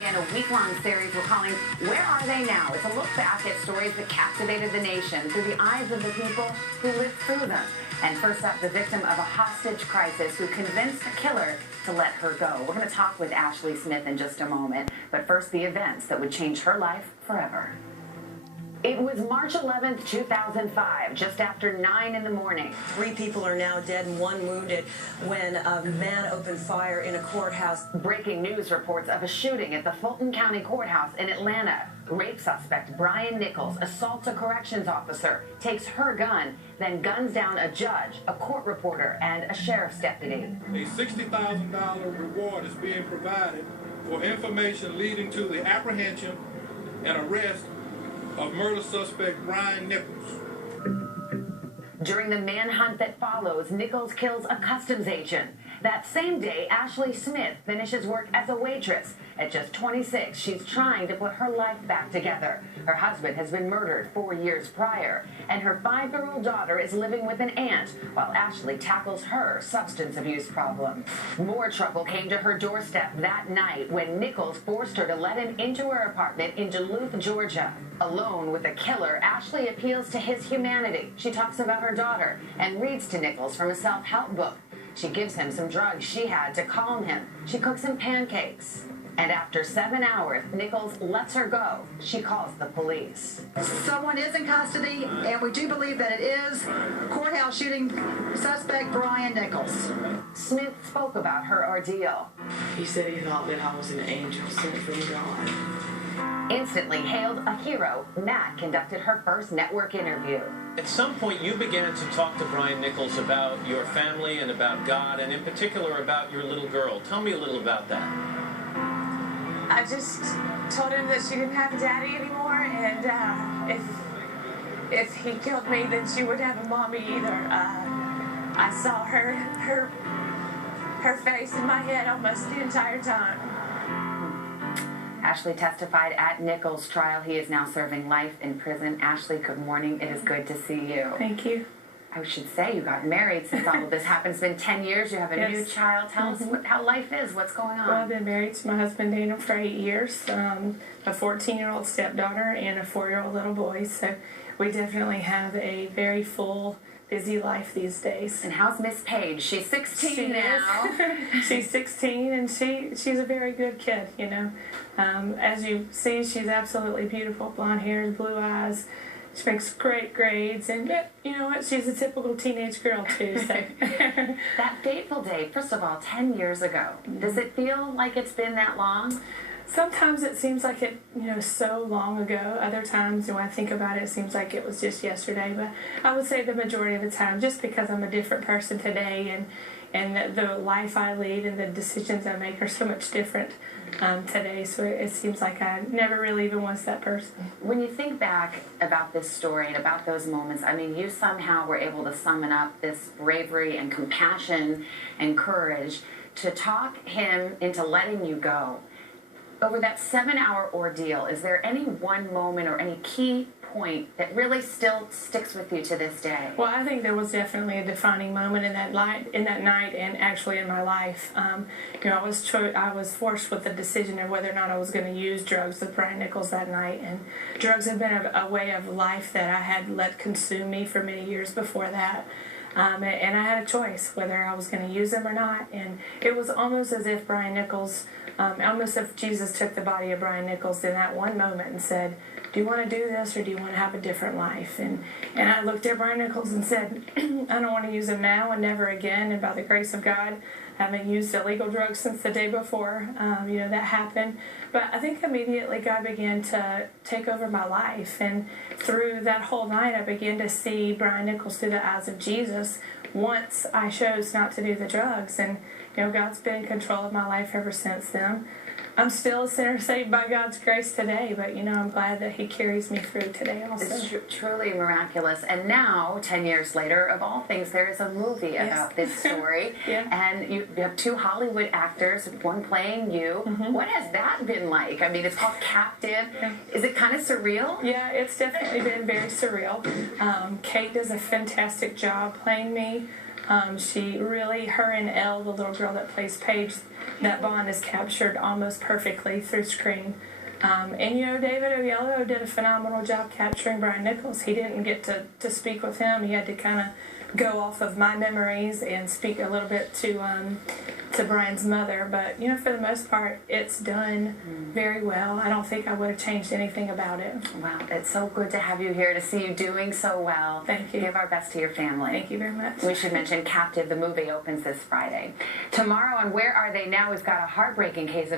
In a week-long series we're calling Where Are They Now? It's a look back at stories that captivated the nation through the eyes of the people who lived through them. And first up, the victim of a hostage crisis who convinced the killer to let her go. We're going to talk with Ashley Smith in just a moment. But first, the events that would change her life forever. It was March 11th, 2005, just after 9 in the morning. 3 people are now dead and 1 wounded when a man opened fire in a courthouse. Breaking news reports of a shooting at the Fulton County Courthouse in Atlanta. Rape suspect Brian Nichols assaults a corrections officer, takes her gun, then guns down a judge, a court reporter, and a sheriff's deputy. A $60,000 reward is being provided for information leading to the apprehension and arrest of murder suspect Brian Nichols. During the manhunt that follows, Nichols kills a customs agent. That same day, Ashley Smith finishes work as a waitress. At just 26, she's trying to put her life back together. Her husband has been murdered 4 years prior, and her 5-year-old daughter is living with an aunt while Ashley tackles her substance abuse problem. More trouble came to her doorstep that night when Nichols forced her to let him into her apartment in Duluth, Georgia. Alone with a killer, Ashley appeals to his humanity. She talks about her daughter and reads to Nichols from a self-help book. She gives him some drugs she had to calm him. She cooks him pancakes. And after 7 hours, Nichols lets her go. She calls the police. Someone is in custody, and we do believe that it is courthouse shooting suspect Brian Nichols. Smith spoke about her ordeal. He said he thought that I was an angel sent from God. Instantly hailed a hero, Matt conducted her first network interview. At some point, you began to talk to Brian Nichols about your family and about God, and in particular about your little girl. Tell me a little about that. I just told him that she didn't have a daddy anymore, and if he killed me, then she wouldn't have a mommy either. I saw her face in my head almost the entire time. Ashley testified at Nichols' trial. He is now serving life in prison. Ashley, good morning. It is good to see you. Thank you. I should say you got married since all of this happened. It's been 10 years. You have a new child. Tell us how life is. What's going on? Well, I've been married to my husband Daniel for 8 years. A 14-year-old stepdaughter and a 4-year-old little boy. So we definitely have a very full, busy life these days. And how's Miss Page? She's 16 now. She's 16, and she's a very good kid, you know. As you see, she's absolutely beautiful. Blonde hair, blue eyes. She makes great grades, and you know what? She's a typical teenage girl, too. So. That fateful day, first of all, 10 years ago. Does it feel like it's been that long? Sometimes it seems like it, so long ago. Other times, when I think about it, it seems like it was just yesterday. But I would say the majority of the time, just because I'm a different person today, and the life I lead and the decisions I make are so much different today. So it seems like I never really even was that person. When you think back about this story and about those moments, I mean, you somehow were able to summon up this bravery and compassion and courage to talk him into letting you go. Over that 7-hour ordeal, is there any one moment or any key point that really still sticks with you to this day? Well, I think there was definitely a defining moment in that night, and actually in my life. I was forced with the decision of whether or not I was going to use drugs with Brian Nichols that night, and drugs had been a way of life that I had let consume me for many years before that. And I had a choice whether I was going to use them or not. And it was almost as if Brian Nichols, almost if Jesus took the body of Brian Nichols in that one moment and said, do you want to do this or do you want to have a different life? And I looked at Brian Nichols and said, I don't want to use them now and never again. And by the grace of God, I haven't used illegal drugs since the day before, that happened. But I think immediately God began to take over my life. And through that whole night, I began to see Brian Nichols through the eyes of Jesus once I chose not to do the drugs. And, God's been in control of my life ever since then. I'm still a sinner saved by God's grace today, but, I'm glad that He carries me through today also. It's truly miraculous. And now, 10 years later, of all things, there is a movie about this story. Yeah. And you have 2 Hollywood actors, one playing you. Mm-hmm. What has that been like? I mean, it's called Captive. Yeah. Is it kind of surreal? Yeah, it's definitely been very surreal. Kate does a fantastic job playing me. She really, her and Elle, the little girl that plays Paige, that bond is captured almost perfectly through screen. And you know, David Oyelowo did a phenomenal job capturing Brian Nichols. He didn't get to speak with him. He had to kind of go off of my memories and speak a little bit to Brian's mother. But you know, for the most part, it's done very well. I don't think I would have changed anything about it. Wow, it's so good to have you here, to see you doing so well. Thank you. Give our best to your family. Thank you very much. We should mention Captive, the movie, opens this Friday. Tomorrow on Where Are They Now, we've got a heartbreaking case of